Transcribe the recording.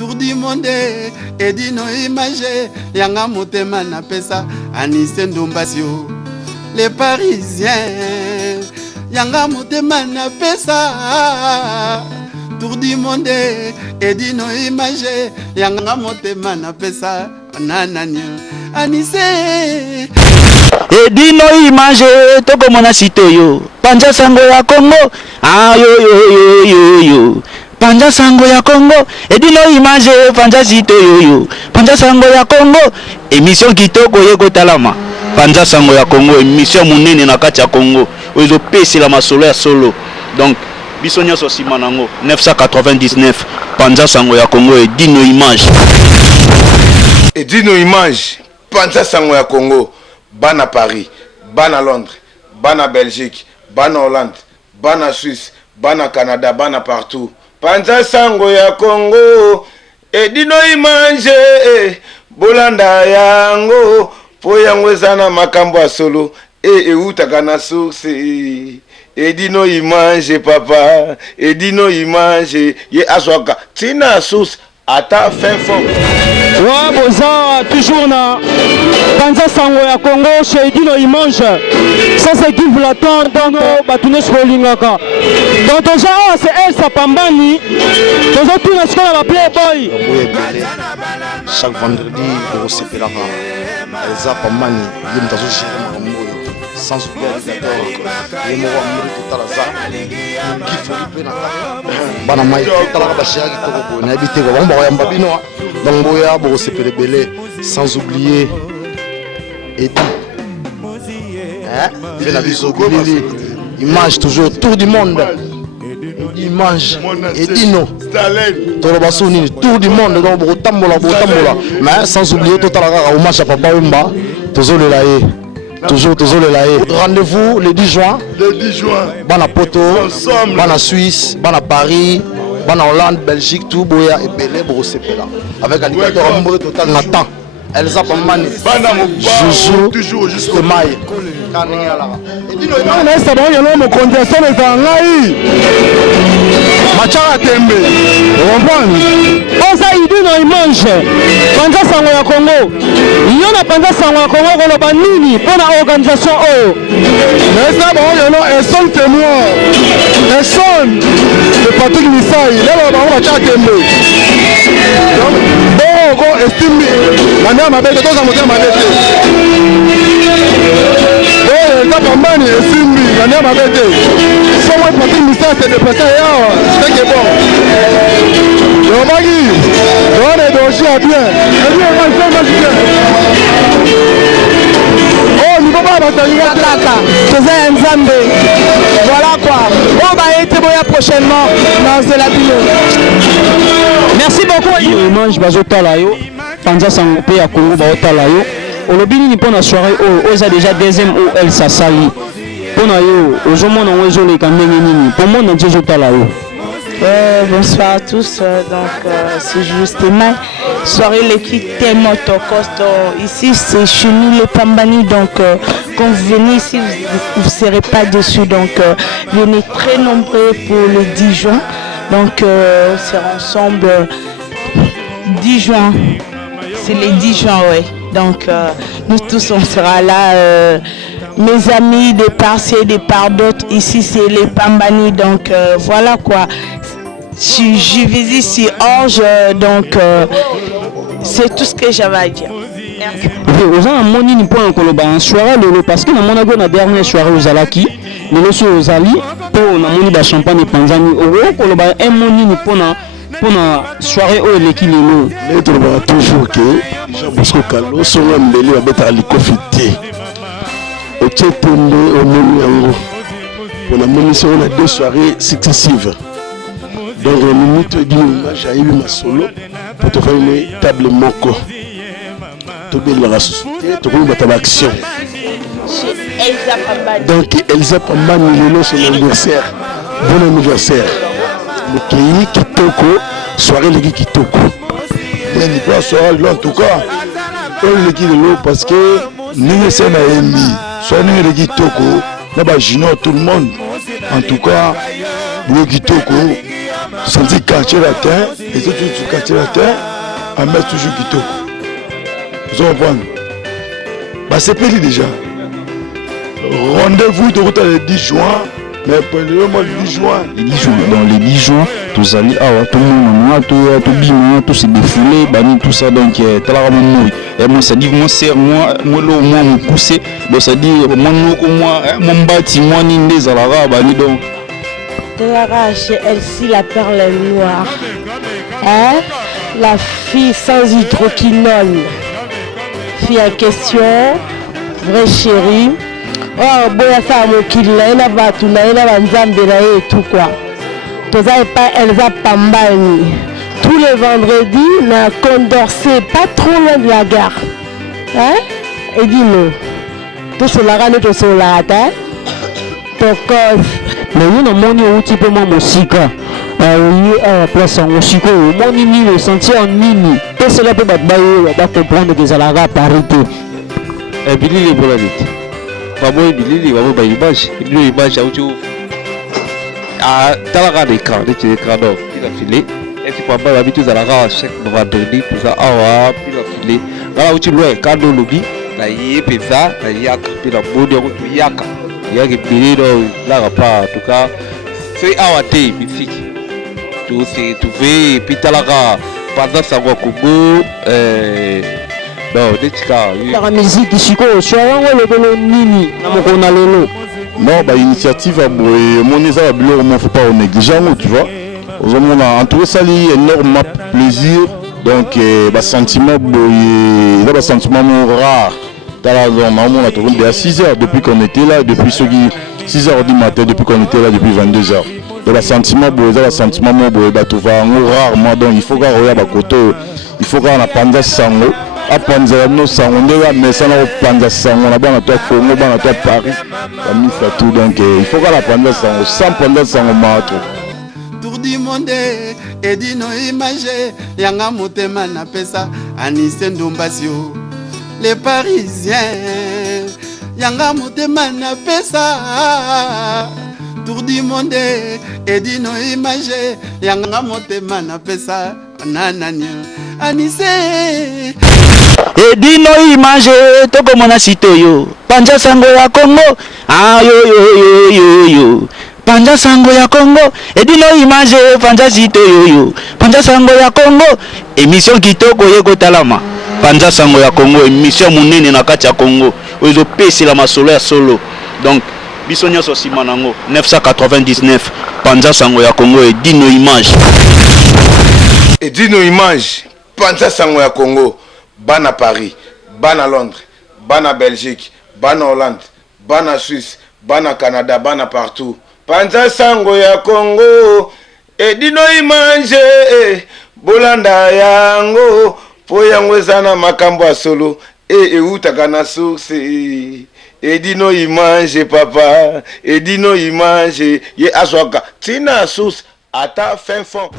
tour du monde edino image yanga motema na pesa Anise Ndombasio les parisiens yanga motema na pesa tour du monde edino image yanga motema na pesa nananya Anise edino image toko mona sitoyo panja sango ya Congo yo panja sango ya Congo edino image panja sitoyo panja sango ya Congo émission kitoko yeko talama panja sango ya Congo émission munene na kati ya Congo ozo pesi la masolo ya solo donc biso nyonso sima nango 999 panja sango ya Congo edino image panja sango ya Congo bana Paris bana Londres bana Belgique bana Hollande bana Suisse bana Canada bana partout panja sango ya Congo edino image bolanda yango po yango ezana makambo ya solo eutaka na source edino image papa edino image ye aswaka tina source ata fin fond. Ouais, Boza, toujours na Panza Sango ya Congo, chez Edino Image. Ça c'est Guy Vlaton, donc Batounes Rolingaka. Donc déjà, c'est elle, sa Pambani. Donc tout le monde va Playboy. Chaque vendredi, au Sepelaka, Elsa Pambani, il y a un sans oublier les mots à tout à la qui faut bana mai tala ba shaki to ko na bité ko ba ya mbabino donc boya bo se pelebele sans oublier Edi fait la viso image toujours tour du monde image Edino Torobasoni tour du monde donc bo tambola mais sans oublier total au match à Papa Wemba toujours le laé toujours le laé. Rendez-vous le 10 juin. Le 10 juin. Bana Poto, Bana Suisse, Bana Paris, Bana Hollande, Belgique, tout Boya et Belé Borosepela. Avec un animateur amoureux total Nathan. Elsa Pambani. Bana Joujou, toujours juste le maille. C'est bon, il y a un condition de Zangaï. Machara Tembe. Vous comprenez? On s'est dit dans Image. Panja Sango ya Congo. Il y a Panja Sango ya Congo qu'on a banni pour la organisation. Mais c'est bon, il y a un seul témoin. Un seul de Patrick Nissaï. Là, on va Machara Tembe. Bon, on estime. La mère m'a fait de temps en temps. Elsa Pambani et Simbi, la mère m'a fait. Si moi Patrick Nissaï s'est déplacé ailleurs, c'est que bon. Le Magui, on est d'origine à bien. Et lui, on va le faire bien. Oh, nous ne pouvons pas batailler. C'est un Nzambe. Voilà quoi. On va être boya prochainement dans la ville. Merci beaucoup. Image Bazotalayo, Panza Sangope à Congo Bazotalayo. Olobini ni pour la soirée oza déjà deuxième ou elle s'asali. Pour na yo, ozomona ozo le kamenge nini. Pour moi na Bazotalayo. Bonsoir à tous, c'est justement soirée l'équipe tellement costo. Ici c'est chez nous les Pambani, donc quand vous venez ici vous ne serez pas dessus, donc venez très nombreux pour le 10 juin, donc on sera ensemble 10 juin, c'est les 10 juin, ouais. Donc nous tous on sera là. Mes amis de part-ci et de part d'autres, ici c'est les Pambani, donc voilà quoi. Je vis ici Orge, donc c'est tout ce que j'avais à dire. Merci. Vous avez un moni pour un soirée parce que nous avons la dernière soirée aux Alaki, nous sommes aux Ali pour un de champagne et panzani. Un moni pour une soirée où l'équipe est là. Nous avons toujours que Jean-Bosco Kalo sont embellés avec un licofité. Au Tchétonde, au Moniango. Pour la munition, on a 2 soirées successives. Donc, on minute et l'image a eu ma solo pour te faire une table moko. Tu veux la société, tu veux battre l'action. Donc, Elsa Pambani, il est son anniversaire. Bon anniversaire. Le pays Kitoko, soirée les Kitoko. Il n'y a pas soirée en tout cas. On le dit parce que nous sommes à Emi. Soit nous les Kitoko, là-bas, j'ignore tout le monde. En tout cas, le Kitoko. senti quartier latin et tout quartier latin à mettre toujours kitoko. Vous comprenez? Bah c'est payé déjà. Rendez-vous de le 10 juin. Mais pour le mois de 10 juin. Dans les 10 juin, tout allez tout le monde, tout bim, tout se défoulé, bani tout ça donc et moi ça dit moi c'est moi me pousser donc ça dit moi mon bâti moi ni des alara bani donc Clara chez Elsie la perle noire. Hein? La fille sans hydroquinone. Fille en question, vraie chérie. Oh, boya ça mokili na ina batu na ina banzambe na et tout quoi. Toza pas Elsa Pambani. Tous les vendredis na Condorcet, pas trop loin de la gare. Hein? Et dis-nous. Tout cela rane tout cela hein? Tokos. Mais nous avons un petit peu moins musica. Place en musico. Mon nini le sentir en nini. Tout cela peut comprendre que ça la parité. Et puis les boladites. Babo bilili babo ba image à audio ah talaga de cas de crado il a filé et puis papa l'habitude à la race chaque vendredi tout ça ah puis la filé là où tu loin cadeau lobby la yé pesa la yak puis la body on tu yaka yak bilili là pas en tout cas c'est awate musique tout c'est tout fait puis talaga pendant ça va Congo non, la musique Chico, tu as le nini, non, bah initiative à mon faut pas négliger, tu vois. En tout cas, ça a énormément plaisir, donc bah sentiment sentiment rare. Dans la zone, on a tourné à 6h depuis qu'on était là, depuis 6h du matin, depuis qu'on était là depuis 22h. Donc le sentiment bah tout va rarement, donc il faut qu'on regarde à côté, il faut qu'on apprenne à sango. Apanza no sango ndewa mesana opanza sango na bana to Congo bana to Paris amisa tout donc il faut qu'on apprenne sango sans prendre sango mato tour du monde edino image yanga motema na pesa Anise Ndumbasio les parisiens yanga motema na pesa tour du monde edino image yanga motema na pesa nananya Anise edino image tokomona sitoyo panja sango ya Congo ah yo panja sango ya Congo edino image panja sitoyo panja sango ya Congo émission kitoko yeko talama panja sango ya Congo émission munene na kati ya Congo ozo pesi la masolo ya solo donc biso nyonso sima nango 999 panja sango ya Congo edino image panja sango ya Congo bana Paris, bana Londres, bana Belgique, bana Hollande, bana Suisse, bana Canada, bana partout. Panza sango ya Congo, edino image, bolanda yango, po yango ezana makambo ya solo, eutaka na source. Edino image papa, edino image, ye aswaka, tina source, ata fin fond.